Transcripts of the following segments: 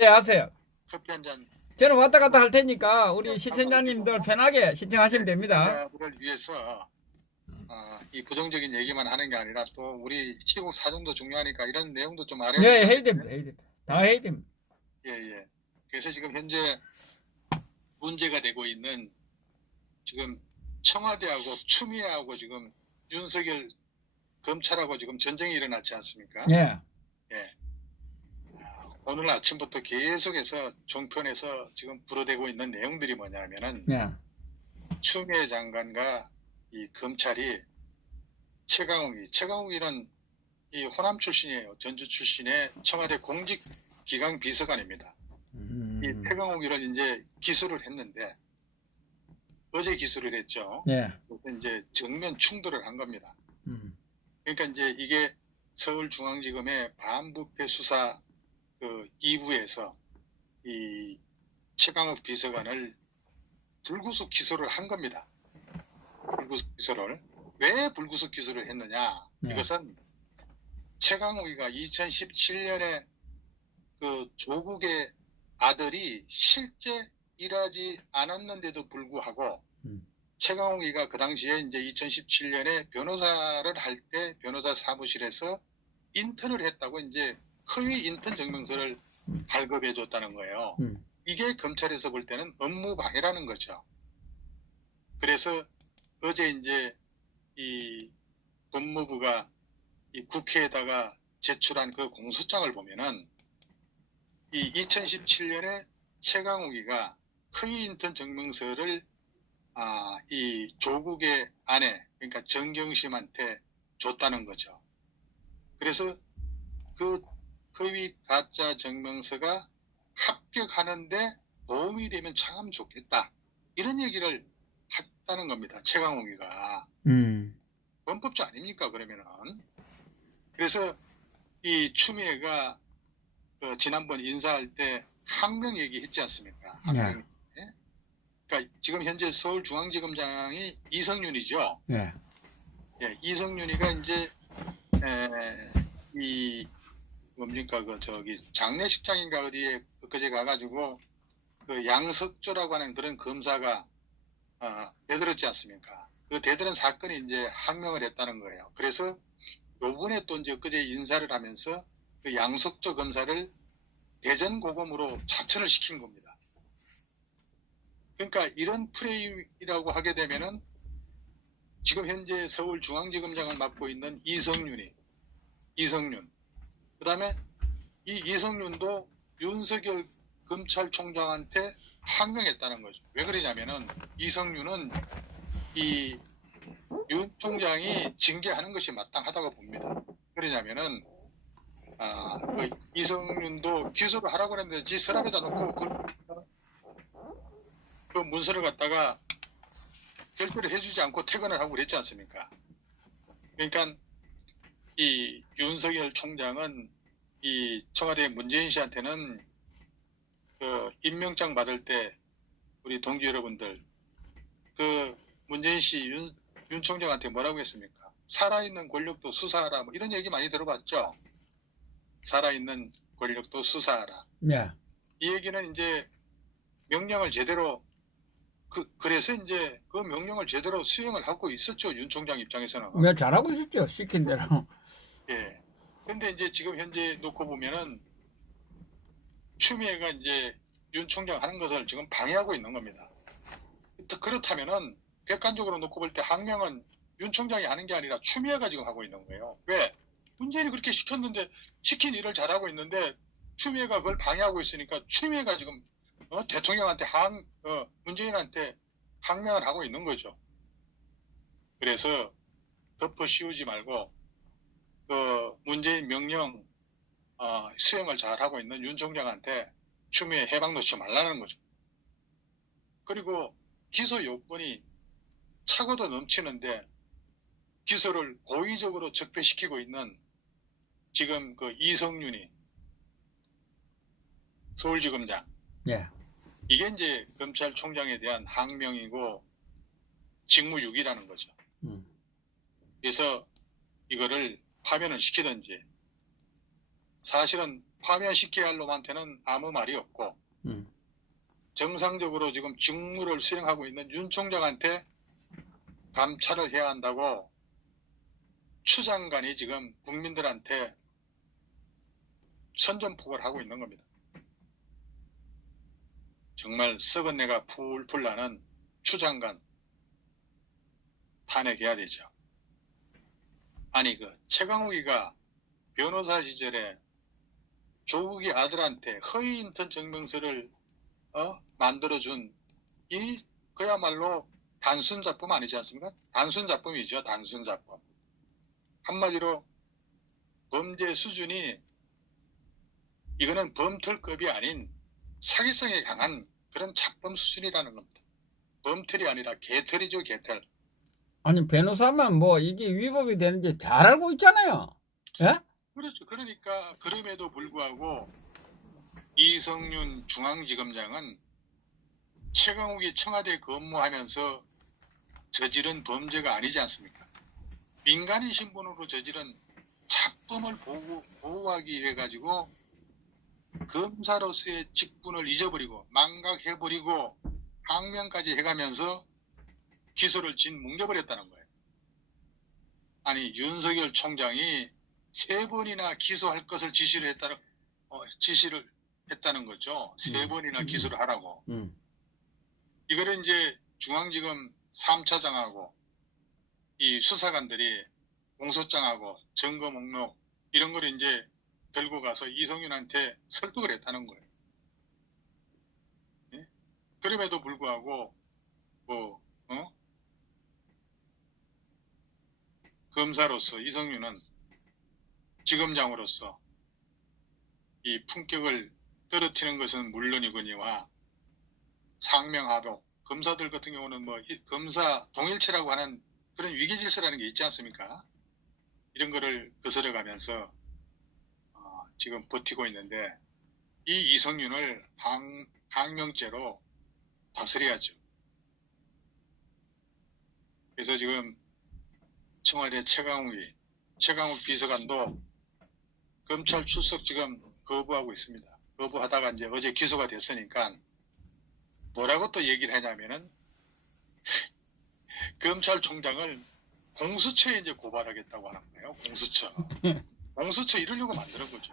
예, 하세요. 커피 한 잔. 저는 왔다 갔다 할 테니까 우리 시청자님들 편하게 시청하시면 됩니다. 를 위해서 어, 이 부정적인 얘기만 하는 게 아니라 또 우리 시국 사정도 중요하니까 이런 내용도 좀 알아야 네, 해야 됩니다. 해야 됩니다. 다 해야 됩니다. 예, 예. 그래서 지금 현재 문제가 되고 있는 지금 청와대하고 추미애하고 지금 윤석열 검찰하고 지금 전쟁이 일어났지 않습니까? 예. 예. 아, 오늘 아침부터 계속해서 종편에서 지금 불어대고 있는 내용들이 뭐냐면은 예. 추미애 장관과 이 검찰이 최강욱이 최강욱이는 이 호남 출신이에요. 전주 출신의 청와대 공직 기강 비서관입니다. 음, 이 최강욱이를 이제 기소를 했는데 어제 기소를 했죠. 예. 그래서 이제 정면 충돌을 한 겁니다. 음, 그러니까 이제 이게 서울중앙지검의 반부패 수사 그 2부에서 이 최강욱 비서관을 불구속 기소를 한 겁니다. 불구속 기소를 왜 불구속 기소를 했느냐? 네. 이것은 최강욱이가 2017년에 그 조국의 아들이 실제 일하지 않았는데도 불구하고 음. 최강욱이가 그 당시에 이제 2017년에 변호사를 할 때 변호사 사무실에서 인턴을 했다고 이제 허위 인턴 증명서를 음. 발급해 줬다는 거예요. 음. 이게 검찰에서 볼 때는 업무 방해라는 거죠. 그래서 어제 이제 이 법무부가 이 국회에다가 제출한 그 공소장을 보면은 이 2017년에 최강욱이가 허위 인턴 증명서를 아, 이 조국의 아내, 그러니까 정경심한테 줬다는 거죠. 그래서 그 허위 가짜 증명서가 합격하는데 도움이 되면 참 좋겠다. 이런 얘기를 했다는 겁니다. 최강욱이가. 음, 범법자 아닙니까, 그러면은. 그래서 이 추미애가 그 지난번 인사할 때 항명 얘기했지 않습니까? 항명. 예? 그러니까 지금 현재 서울중앙지검장이 이성윤이죠. 예. 예, 이성윤이가 이제 에, 이 뭡니까 그 저기 장례식장인가 어디에 그제 가가지고 그 양석조라고 하는 그런 검사가 어, 대들었지 않습니까? 그 대들은 사건이 이제 항명을 했다는 거예요. 그래서 요번에 또 이제 그제 인사를 하면서 그 양석조 검사를 대전고검으로 자천을 시킨 겁니다. 그러니까 이런 프레임이라고 하게 되면은 지금 현재 서울중앙지검장을 맡고 있는 이성윤이 이성윤 그 다음에 이 이성윤도 윤석열 검찰총장한테 항명했다는 거죠. 왜 그러냐면은 이성윤은 이 윤 총장이 징계하는 것이 마땅하다고 봅니다. 그러냐면은 아, 그 이성윤도 기소를 하라고 했는데 지 서랍에다 놓고 그, 그 문서를 갖다가 결제를 해주지 않고 퇴근을 하고 그랬지 않습니까? 그러니까 이 윤석열 총장은 이 청와대 문재인 씨한테는 그 임명장 받을 때 우리 동지 여러분들 그 문재인 씨 윤, 윤 총장한테 뭐라고 했습니까? 살아있는 권력도 수사하라 뭐 이런 얘기 많이 들어봤죠? 살아있는 권력도 수사하라. 예. 이 얘기는 이제 명령을 제대로 그 그래서 이제 그 명령을 제대로 수행을 하고 있었죠 윤 총장 입장에서는 왜 잘하고 있었죠. 시킨 대로. 예. 근데 이제 지금 현재 놓고 보면은 추미애가 이제 윤 총장 하는 것을 지금 방해하고 있는 겁니다. 그렇다면은 객관적으로 놓고 볼 때 항명은 윤 총장이 하는 게 아니라 추미애가 지금 하고 있는 거예요. 왜? 문재인이 그렇게 시켰는데 시킨 일을 잘하고 있는데 추미애가 그걸 방해하고 있으니까 추미애가 지금 어, 대통령한테 항, 어, 문재인한테 항명을 하고 있는 거죠. 그래서 덮어 씌우지 말고, 그, 문재인 명령, 어, 수행을 잘 하고 있는 윤 총장한테 추미애 해방 놓지 말라는 거죠. 그리고 기소 요건이 차고도 넘치는데 기소를 고의적으로 적폐시키고 있는 지금 그 이성윤이 서울지검장 예. 이게 이제 검찰총장에 대한 항명이고 직무유기라는 거죠. 음. 그래서 이거를 파면을 시키든지 사실은 파면시켜야 할 놈한테는 아무 말이 없고 음. 정상적으로 지금 직무를 수행하고 있는 윤 총장한테 감찰을 해야 한다고 추 장관이 지금 국민들한테 선전포고를 하고 있는 겁니다. 정말 썩은 내가 풀풀 나는 추 장관 탄핵해야 되죠. 아니 그 최강욱이가 변호사 시절에 조국이 아들한테 허위 인턴 증명서를 어? 만들어준 이 그야말로 단순 작품 아니지 않습니까? 단순 작품이죠. 단순 작품. 한마디로 범죄 수준이 이거는 범털급이 아닌 사기성이 강한 그런 작품 수준이라는 겁니다. 범털이 아니라 개털이죠, 개털. 아니 변호사면 뭐 이게 위법이 되는지 잘 알고 있잖아요. 예? 그렇죠. 그러니까 그럼에도 불구하고 이성윤 중앙지검장은 최강욱이 청와대 근무하면서 저지른 범죄가 아니지 않습니까? 민간인 신분으로 저지른 작품을 보호, 보호하기 위해 가지고 검사로서의 직분을 잊어버리고 망각해버리고 항명까지 해가면서 기소를 진 뭉겨버렸다는 거예요. 아니 윤석열 총장이 세 번이나 기소할 것을 지시를 했다는 어, 지시를 했다는 거죠. 세 음. 번이나 음. 기소를 하라고. 음. 이거를 이제 중앙지검 3차장하고 이 수사관들이 공소장하고 증거 목록 이런 걸 이제 들고 가서 이성윤한테 설득을 했다는 거예요. 예? 그럼에도 불구하고 뭐 어? 검사로서 이성윤은 지검장으로서 이 품격을 떨어뜨리는 것은 물론이거니와 상명하복 검사들 같은 경우는 뭐 이- 검사 동일체라고 하는 그런 위계질서라는 게 있지 않습니까? 이런 거를 거스려 가면서 어, 지금 버티고 있는데 이 이성윤을 항, 항명죄로 다스려야죠. 그래서 지금 청와대 최강욱이 최강욱 비서관도 검찰 출석 지금 거부하고 있습니다. 거부하다가 이제 어제 기소가 됐으니까 뭐라고 또 얘기를 하냐면은 검찰총장을 공수처에 이제 고발하겠다고 하는 거예요. 공수처. 공수처 이러려고 만드는 거죠.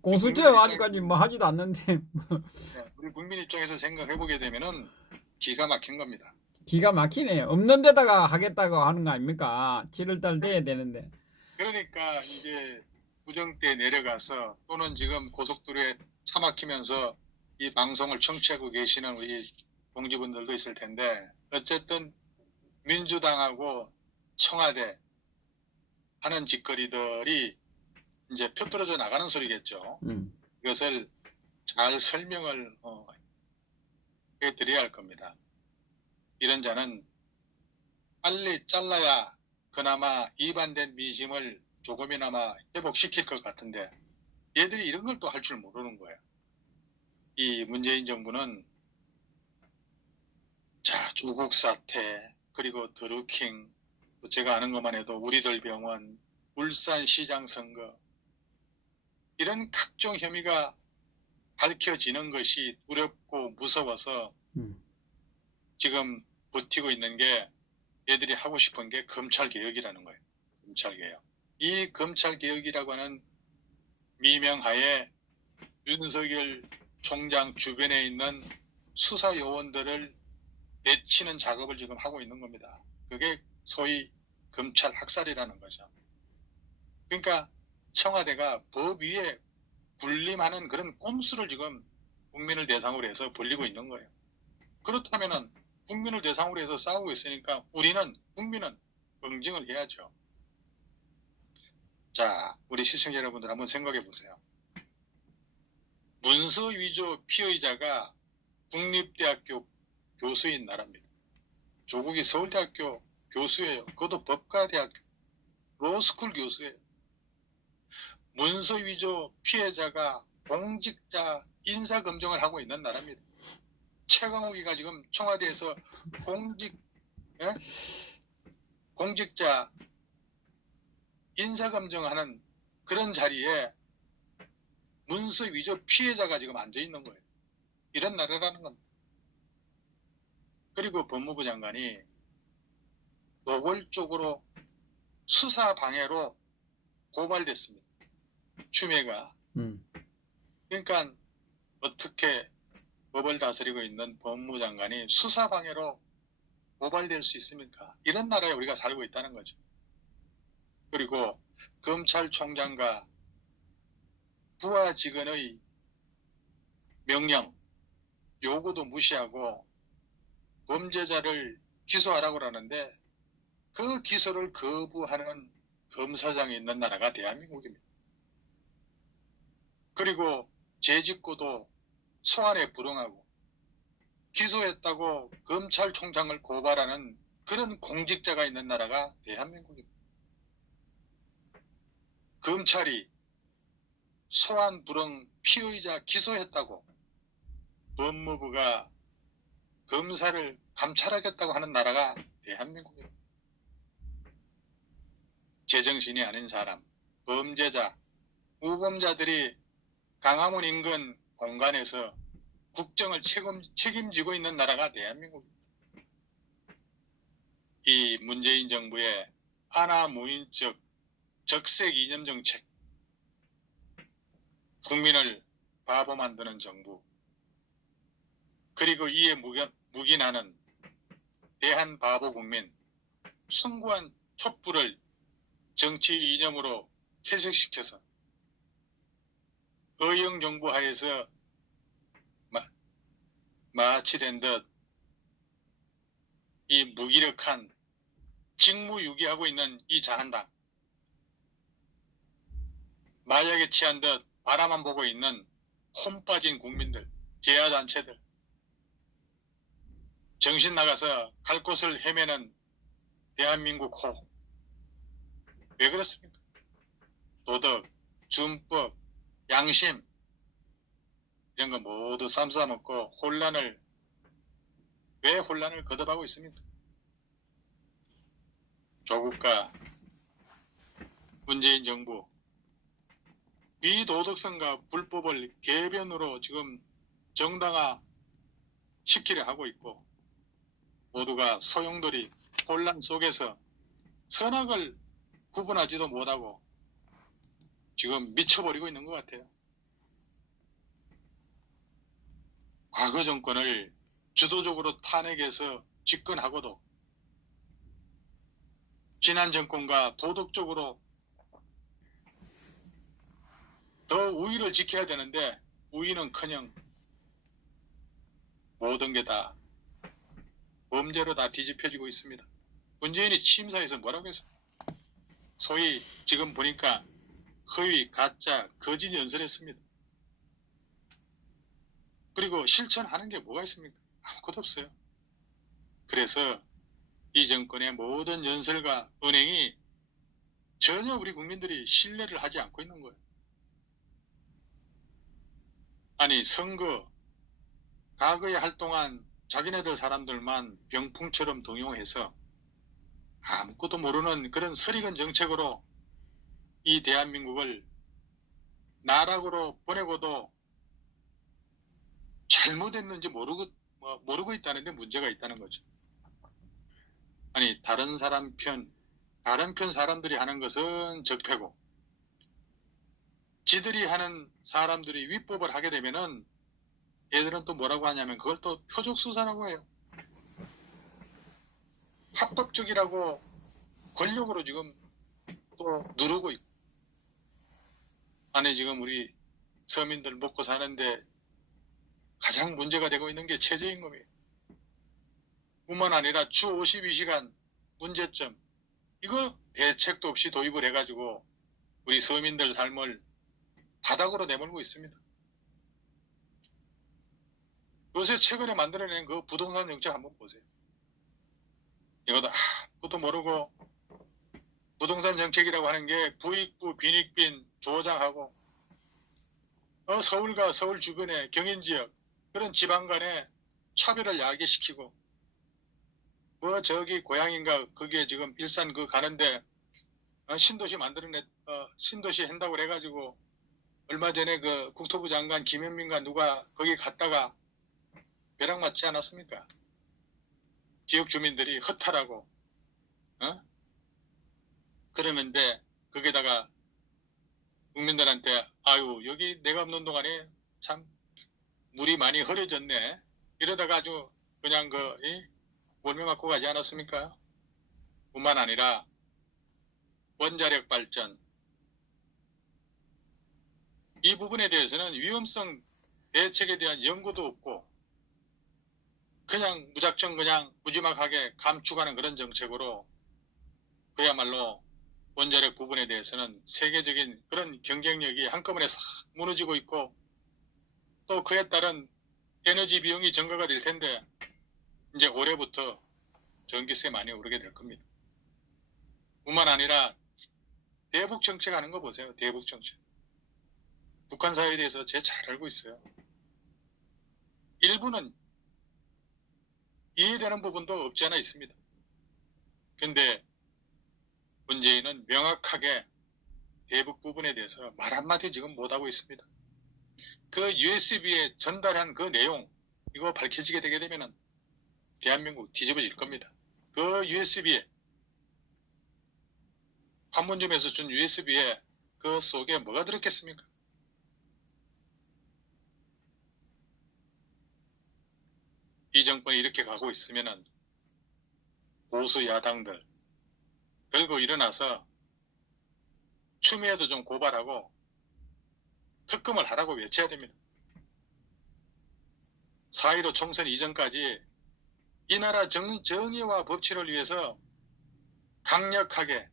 공수처 아직까지 뭐 하지도 않는데 네, 우리 국민 입장에서 생각해 보게 되면은 기가 막힌 겁니다. 기가 막히네. 없는 데다가 하겠다고 하는 거 아닙니까? 7월달 돼야 되는데. 그러니까 이제 구정 때 내려가서 또는 지금 고속도로에 차 막히면서 이 방송을 청취하고 계시는 우리 동지분들도 있을 텐데 어쨌든 민주당하고 청와대 하는 짓거리들이 이제 표 떨어져 나가는 소리겠죠. 음. 이것을 잘 설명을 어, 해드려야 할 겁니다. 이런 자는 빨리 잘라야 그나마 이반된 민심을 조금이나마 회복시킬 것 같은데 얘들이 이런 걸 또 할 줄 모르는 거예요. 이 문재인 정부는 자 조국 사태 그리고 드루킹 또 제가 아는 것만 해도 우리들 병원 울산시장 선거 이런 각종 혐의가 밝혀지는 것이 두렵고 무서워서 음. 지금 버티고 있는 게 얘들이 하고 싶은 게 검찰 개혁이라는 거예요. 검찰 개혁. 이 검찰 개혁이라고 하는 미명하에 윤석열 총장 주변에 있는 수사 요원들을 내치는 작업을 지금 하고 있는 겁니다. 그게 소위 검찰 학살이라는 거죠. 그러니까 청와대가 법 위에 군림하는 그런 꼼수를 지금 국민을 대상으로 해서 벌리고 있는 거예요. 그렇다면은 국민을 대상으로 해서 싸우고 있으니까 우리는 국민은 응징을 해야죠. 자, 우리 시청자 여러분들 한번 생각해 보세요. 문서 위조 피의자가 국립대학교 교수인 나라입니다. 조국이 서울대학교 교수예요. 그것도 법과대학교 로스쿨 교수예요. 문서 위조 피해자가 공직자 인사 검증을 하고 있는 나라입니다. 최강욱이가 지금 청와대에서 공직 예? 공직자 인사 검증하는 그런 자리에 문서 위조 피해자가 지금 앉아 있는 거예요. 이런 나라라는 겁니다. 그리고 법무부 장관이 노골적으로 수사 방해로 고발됐습니다. 추미애가 음. 그러니까 어떻게 법을 다스리고 있는 법무부 장관이 수사 방해로 고발될 수 있습니까? 이런 나라에 우리가 살고 있다는 거죠. 그리고 검찰총장과 부하 직원의 명령, 요구도 무시하고 범죄자를 기소하라고 그러는데 그 기소를 거부하는 검사장이 있는 나라가 대한민국입니다. 그리고 재직고도 소환에 불응하고 기소했다고 검찰총장을 고발하는 그런 공직자가 있는 나라가 대한민국입니다. 검찰이 소환 불응 피의자 기소했다고 법무부가 검사를 감찰하겠다고 하는 나라가 대한민국입니다. 제정신이 아닌 사람, 범죄자, 우범자들이 강화문 인근 공간에서 국정을 책임, 책임지고 있는 나라가 대한민국입니다. 이 문재인 정부의 하나무인적 적색 이념 정책, 국민을 바보 만드는 정부, 그리고 이에 묵인하는 대한 바보 국민, 숭고한 촛불을 정치 이념으로 퇴색시켜서 의형 정부 하에서 마, 마치된 듯 이 무기력한 직무유기하고 있는 이 자한당 마약에 취한 듯 바라만 보고 있는 혼 빠진 국민들 제야단체들 정신 나가서 갈 곳을 헤매는 대한민국 호. 왜 그렇습니까? 도덕, 준법, 양심 이런 거 모두 쌈싸먹고 혼란을 왜 혼란을 거듭하고 있습니까? 조국과 문재인 정부 미도덕성과 불법을 개변으로 지금 정당화 시키려 하고 있고 모두가 소용돌이 혼란 속에서 선악을 구분하지도 못하고 지금 미쳐버리고 있는 것 같아요. 과거 정권을 주도적으로 탄핵해서 집권하고도 지난 정권과 도덕적으로 더 우위를 지켜야 되는데 우위는커녕 모든 게 다 범죄로 다 뒤집혀지고 있습니다. 문재인이 취임사에서 뭐라고 했어? 소위 지금 보니까 허위, 가짜, 거짓 연설했습니다. 그리고 실천하는 게 뭐가 있습니까? 아무것도 없어요. 그래서 이 정권의 모든 연설과 은행이 전혀 우리 국민들이 신뢰를 하지 않고 있는 거예요. 아니 선거 과거에 활동한 자기네들 사람들만 병풍처럼 등용해서 아무것도 모르는 그런 서리건 정책으로 이 대한민국을 나락으로 보내고도 잘못했는지 모르고 뭐, 모르고 있다는데 문제가 있다는 거죠. 아니 다른 사람 편 다른 편 사람들이 하는 것은 적폐고 지들이 하는 사람들이 위법을 하게 되면은 얘들은 또 뭐라고 하냐면 그걸 또 표적 수사라고 해요. 합법적이라고 권력으로 지금 또 누르고 있고 안에 지금 우리 서민들 먹고 사는데 가장 문제가 되고 있는 게 최저임금이에요. 뿐만 아니라 주 52시간 문제점 이걸 대책도 없이 도입을 해가지고 우리 서민들 삶을 바닥으로 내몰고 있습니다. 요새 최근에 만들어낸 그 부동산 정책 한번 보세요. 이것도 아무것도 모르고 부동산 정책이라고 하는 게 부익부 빈익빈 조장하고 어, 서울과 서울 주변의 경인지역 그런 지방 간에 차별을 야기시키고 뭐 저기 고향인가 그게 지금 일산 그 가는데 어, 신도시 만들어냈 어, 신도시 한다고 해가지고 얼마 전에 그 국토부 장관 김현민과 누가 거기 갔다가 벼락 맞지 않았습니까? 지역 주민들이 허탈하고, 어? 그러는데, 거기다가 국민들한테, 아유, 여기 내가 없는 동안에 참 물이 많이 흐려졌네. 이러다가 아주 그냥 그, 이, 몰매 맞고 가지 않았습니까? 뿐만 아니라, 원자력 발전, 이 부분에 대해서는 위험성 대책에 대한 연구도 없고 그냥 무작정 그냥 무지막하게 감축하는 그런 정책으로 그야말로 원자력 부분에 대해서는 세계적인 그런 경쟁력이 한꺼번에 싹 무너지고 있고 또 그에 따른 에너지 비용이 증가가 될 텐데 이제 올해부터 전기세 많이 오르게 될 겁니다. 뿐만 아니라 대북 정책 하는 거 보세요. 대북 정책. 북한 사회에 대해서 제 잘 알고 있어요. 일부는 이해되는 부분도 없지 않아 있습니다. 근데 문재인은 명확하게 대북 부분에 대해서 말 한마디 지금 못하고 있습니다. 그 USB에 전달한 그 내용, 이거 밝혀지게 되게 되면은 대한민국 뒤집어질 겁니다. 그 USB에, 판문점에서 준 USB에 그 속에 뭐가 들었겠습니까? 이 정권이 이렇게 가고 있으면은 보수 야당들 들고 일어나서 추미애도 좀 고발하고 특검을 하라고 외쳐야 됩니다. 4.15 총선 이전까지 이 나라 정, 정의와 법치를 위해서 강력하게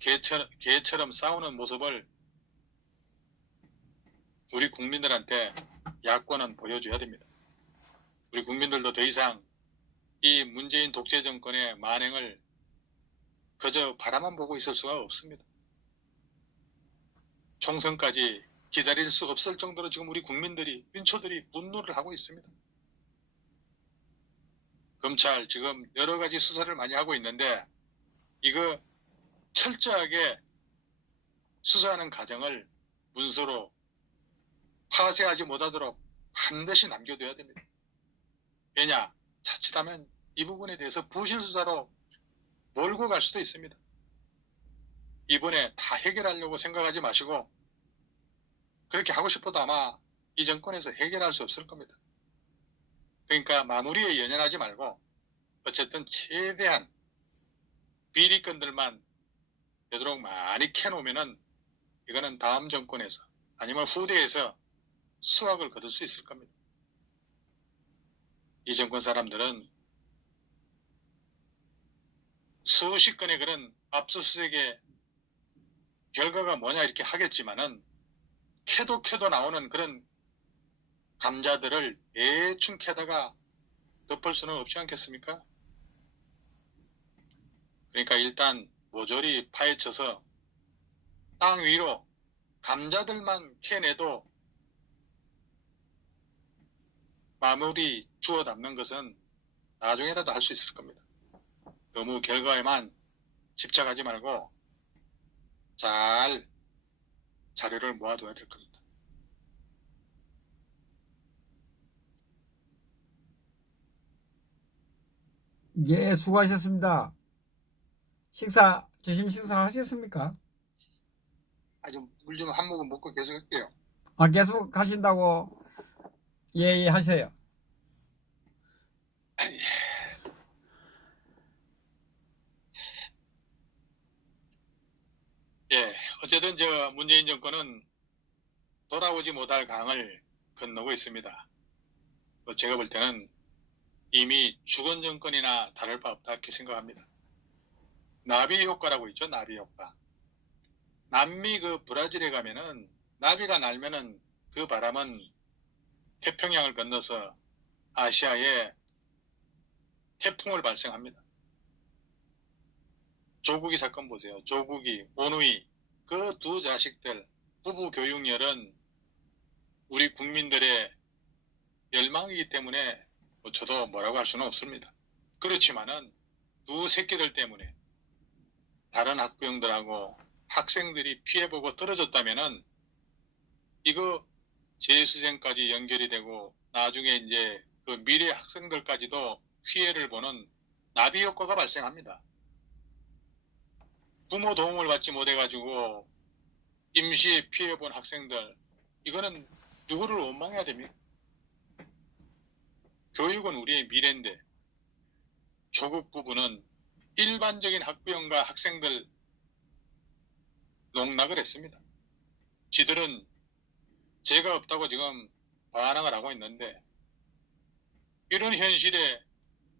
개처럼, 개처럼 싸우는 모습을 우리 국민들한테 야권은 보여줘야 됩니다. 우리 국민들도 더 이상 이 문재인 독재 정권의 만행을 그저 바라만 보고 있을 수가 없습니다. 총선까지 기다릴 수 없을 정도로 지금 우리 국민들이, 민초들이 분노를 하고 있습니다. 검찰 지금 여러 가지 수사를 많이 하고 있는데 이거 철저하게 수사하는 과정을 문서로 파쇄하지 못하도록 반드시 남겨둬야 됩니다. 왜냐? 자칫하면 이 부분에 대해서 부실 수사로 몰고 갈 수도 있습니다. 이번에 다 해결하려고 생각하지 마시고 그렇게 하고 싶어도 아마 이 정권에서 해결할 수 없을 겁니다. 그러니까 마무리에 연연하지 말고 어쨌든 최대한 비리건들만 되도록 많이 캐놓으면은 이거는 다음 정권에서 아니면 후대에서 수확을 거둘 수 있을 겁니다. 이 정권 사람들은 수십 건의 그런 압수수색의 결과가 뭐냐 이렇게 하겠지만은 캐도 캐도 나오는 그런 감자들을 대충 캐다가 덮을 수는 없지 않겠습니까? 그러니까 일단 모조리 파헤쳐서 땅 위로 감자들만 캐내도 마무리 주워 담는 것은 나중에라도 할 수 있을 겁니다. 너무 결과에만 집착하지 말고 잘 자료를 모아둬야 될 겁니다. 예, 수고하셨습니다. 식사, 조심 식사 하셨습니까? 아주 물좀 한 모금 먹고 계속 할게요. 아, 계속 하신다고? 예, 예, 하세요. 예, 어쨌든 저 문재인 정권은 돌아오지 못할 강을 건너고 있습니다. 뭐 제가 볼 때는 이미 죽은 정권이나 다를 바 없다 이렇게 생각합니다. 나비 효과라고 있죠, 나비 효과. 남미 그 브라질에 가면은 나비가 날면은 그 바람은 태평양을 건너서 아시아에 태풍을 발생합니다. 조국이 사건 보세요. 조국이, 오누이, 그 두 자식들, 부부 교육열은 우리 국민들의 열망이기 때문에 뭐 저도 뭐라고 할 수는 없습니다. 그렇지만은 두 새끼들 때문에 다른 학부형들하고 학생들이 피해보고 떨어졌다면은 이거 재수생까지 연결이 되고 나중에 이제 그 미래 학생들까지도 피해를 보는 나비 효과가 발생합니다. 부모 도움을 받지 못해가지고 임시에 피해본 학생들 이거는 누구를 원망해야 됩니까? 교육은 우리의 미래인데 조국 부부는 일반적인 학부형과 학생들 농락을 했습니다. 지들은 죄가 없다고 지금 반항을 하고 있는데 이런 현실에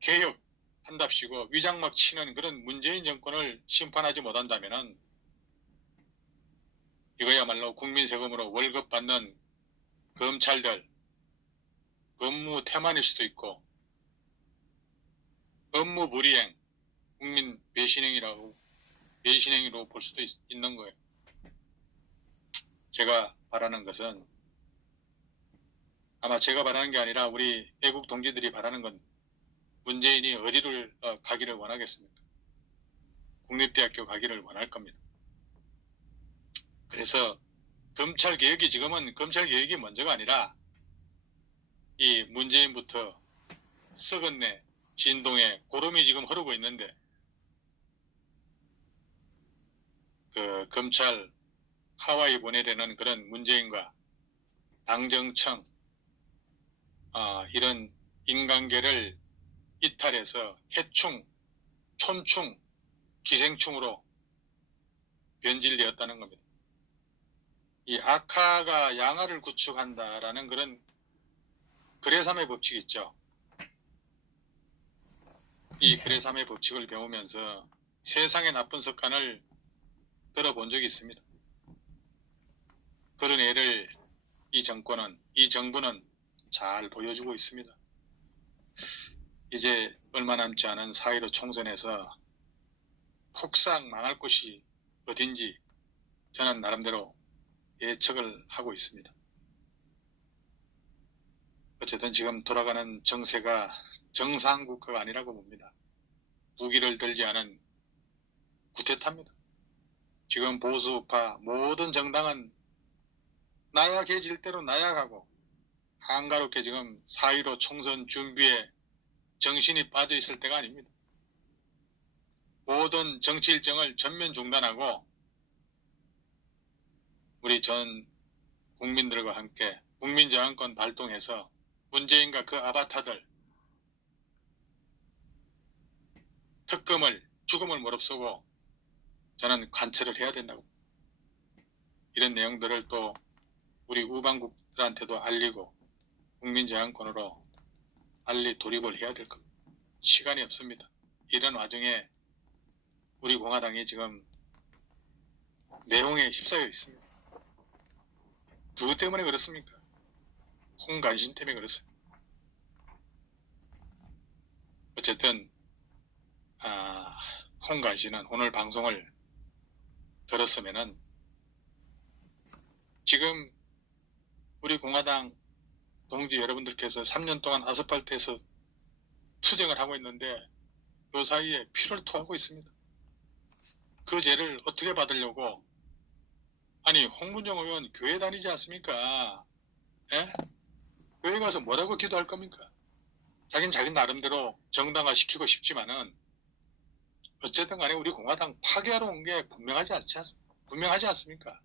개혁 한답시고 위장막 치는 그런 문재인 정권을 심판하지 못한다면은 이거야말로 국민 세금으로 월급 받는 검찰들 업무 태만일 수도 있고 업무 불이행 국민 배신행위라고 배신행위로 볼 수도 있, 있는 거예요. 제가 바라는 것은 아마 제가 바라는 게 아니라 우리 애국 동지들이 바라는 건 문재인이 어디를 어, 가기를 원하겠습니까? 국립대학교 가기를 원할 겁니다. 그래서 검찰 개혁이 지금은 검찰 개혁이 먼저가 아니라 이 문재인부터 썩은내 진동에 고름이 지금 흐르고 있는데 그 검찰 하와이 보내려는 그런 문재인과 당정청 아, 이런 인간계를 이탈해서 해충, 촌충, 기생충으로 변질되었다는 겁니다. 이 악화가 양화를 구축한다라는 그런 그래삼의 법칙 있죠. 이 그래삼의 법칙을 배우면서 세상의 나쁜 습관을 들어본 적이 있습니다. 그런 애를 이 정권은, 이 정부는 잘 보여주고 있습니다. 이제 얼마 남지 않은 4.15 총선에서 폭삭 망할 곳이 어딘지 저는 나름대로 예측을 하고 있습니다. 어쨌든 지금 돌아가는 정세가 정상 국가가 아니라고 봅니다. 무기를 들지 않은 구태타입니다. 지금 보수파 모든 정당은 나약해질 대로 나약하고 한가롭게 지금 4.15 총선 준비에 정신이 빠져 있을 때가 아닙니다. 모든 정치 일정을 전면 중단하고 우리 전 국민들과 함께 국민저항권 발동해서 문재인과 그 아바타들 특검을 죽음을 무릅쓰고 저는 관철을 해야 된다고 이런 내용들을 또 우리 우방국들한테도 알리고 국민저항권으로 빨리 돌입을 해야 될 겁니다. 시간이 없습니다. 이런 와중에 우리 공화당이 지금 내용에 휩싸여 있습니다. 누구 때문에 그렇습니까? 홍간신 때문에 그렇습니다. 어쨌든 아, 홍간신은 오늘 방송을 들었으면은 지금 우리 공화당 동지 여러분들께서 3년 동안 아스팔트에서 투쟁을 하고 있는데 그 사이에 피를 토하고 있습니다. 그 죄를 어떻게 받으려고 아니 홍문정 의원 교회 다니지 않습니까? 예? 교회 가서 뭐라고 기도할 겁니까? 자긴 자기 나름대로 정당화 시키고 싶지만은 어쨌든 간에 우리 공화당 파괴하러 온 게 분명하지 않지 않, 분명하지 않습니까?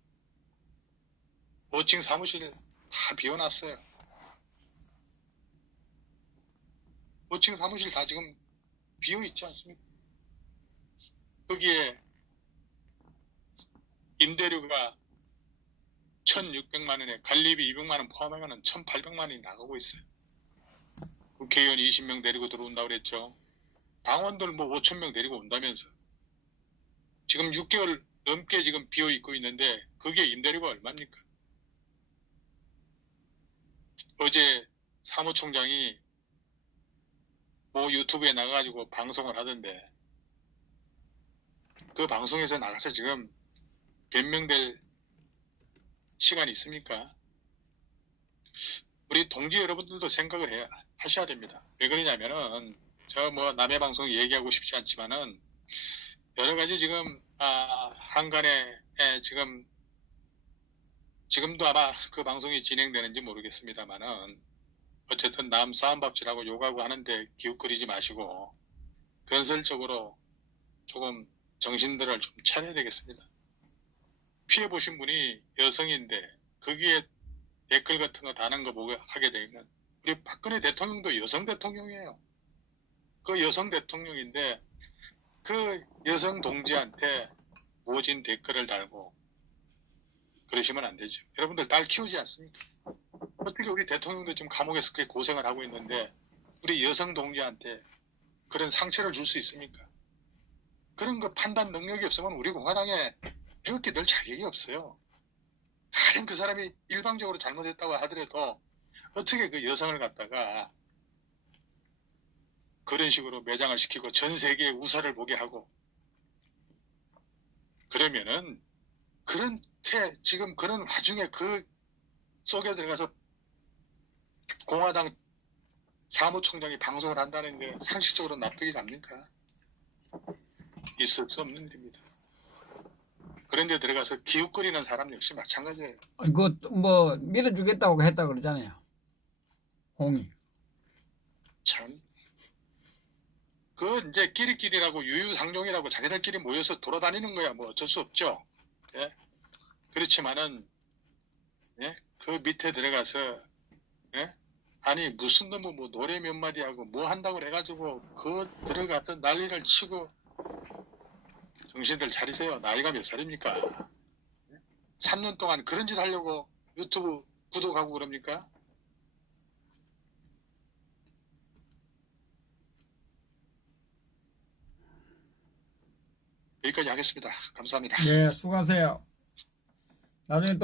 5층 사무실 다 비워놨어요. 5층 사무실 다 지금 비어 있지 않습니까? 거기에 임대료가 1,600만 원에 관리비 200만 원 포함하면 1,800만 원이 나가고 있어요. 국회의원 20명 데리고 들어온다고 그랬죠. 당원들 뭐 5천 명 데리고 온다면서. 지금 6개월 넘게 지금 비어 있고 있는데 그게 임대료가 얼마입니까? 어제 사무총장이 뭐 유튜브에 나가가지고 방송을 하던데 그 방송에서 나가서 지금 변명될 시간이 있습니까? 우리 동지 여러분들도 생각을 해야 하셔야 됩니다. 왜 그러냐면은 저 뭐 남의 방송 얘기하고 싶지 않지만은 여러 가지 지금 아, 한간에 에, 지금 지금도 아마 그 방송이 진행되는지 모르겠습니다만은 어쨌든 남 싸움밥질하고 욕하고 하는데 기웃거리지 마시고 건설적으로 조금 정신들을 좀 차려야 되겠습니다. 피해 보신 분이 여성인데 거기에 댓글 같은 거 다는 거 보고 하게 되면 우리 박근혜 대통령도 여성 대통령이에요. 그 여성 대통령인데 그 여성 동지한테 모진 댓글을 달고 그러시면 안 되죠. 여러분들 딸 키우지 않습니까? 어떻게 우리 대통령도 지금 감옥에서 그렇게 고생을 하고 있는데 우리 여성 동지한테 그런 상처를 줄 수 있습니까? 그런 거 판단 능력이 없으면 우리 공화당에 배울 게늘 자격이 없어요. 가령 그 사람이 일방적으로 잘못했다고 하더라도 어떻게 그 여성을 갖다가 그런 식으로 매장을 시키고 전 세계에 우사를 보게 하고 그러면은 그런 태 지금 그런 와중에 그 속에 들어가서 공화당 사무총장이 방송을 한다는 게 상식적으로 납득이 갑니까? 있을 수 없는 일입니다. 그런데 들어가서 기웃거리는 사람 역시 마찬가지예요. 이거 뭐 믿어주겠다고 했다 그러잖아요. 홍이. 참. 그 이제 끼리끼리라고 유유상종이라고 자기들끼리 모여서 돌아다니는 거야 뭐 어쩔 수 없죠. 예? 그렇지만은 예? 그 밑에 들어가서 예? 아니 무슨 놈의 뭐 노래 몇 마디 하고 뭐 한다고 그래가지고 그 들어가서 난리를 치고 정신들 차리세요. 나이가 몇 살입니까? 예? 3년 동안 그런 짓 하려고 유튜브 구독하고 그럽니까? 여기까지 하겠습니다. 감사합니다. 예, 수고하세요. 나중에 또